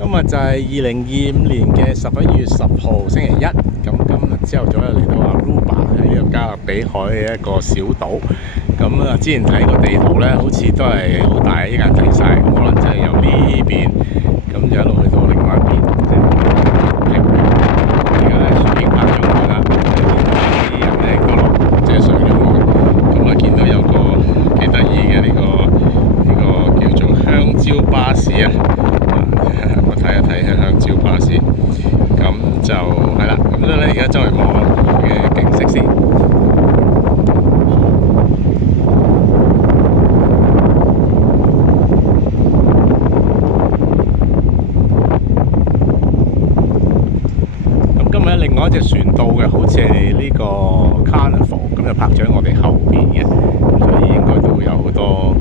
今日就係2025年嘅11月10號星期一。咁今日朝頭早咧嚟到Aruba，喺呢個加勒比海嘅一個小島。咁啊，之前睇個地圖咧，好似都係好大，一眼睇晒。咁可能真係由呢邊，咁就一路去到另外一邊。而家咧水已經拍咗岸啦，見到啲人咧嗰度即係上咗岸。咁啊，見到有個幾得意嘅呢個叫做香蕉巴士啊！我睇一睇香蕉巴士，咁就係啦。咁所以咧，而家周圍望嘅景色先。咁今日另外一隻船到嘅，好似係呢個 Carnival， 咁就泊咗喺我哋後邊嘅，所以應該都會有好多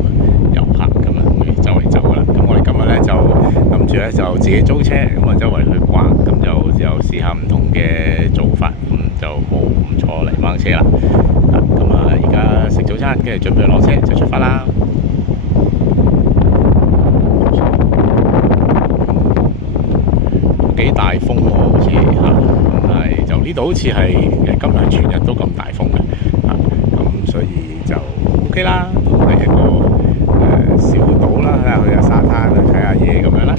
遊客咁樣會周圍走噶啦。咁我哋今日咧就諗住咧就自己租車，咁啊周圍去逛，咁就試下唔同嘅做法，咁就冇唔坐泥掹車啦。咁啊而家食早餐，跟住準備攞車就出發啦。幾大風喎，好似嚇，但係就呢度好似係今日全日都咁大風嘅，咁所以就 OK 啦，都係一個小島啦，睇下去下沙灘去睇下嘢咁樣啦。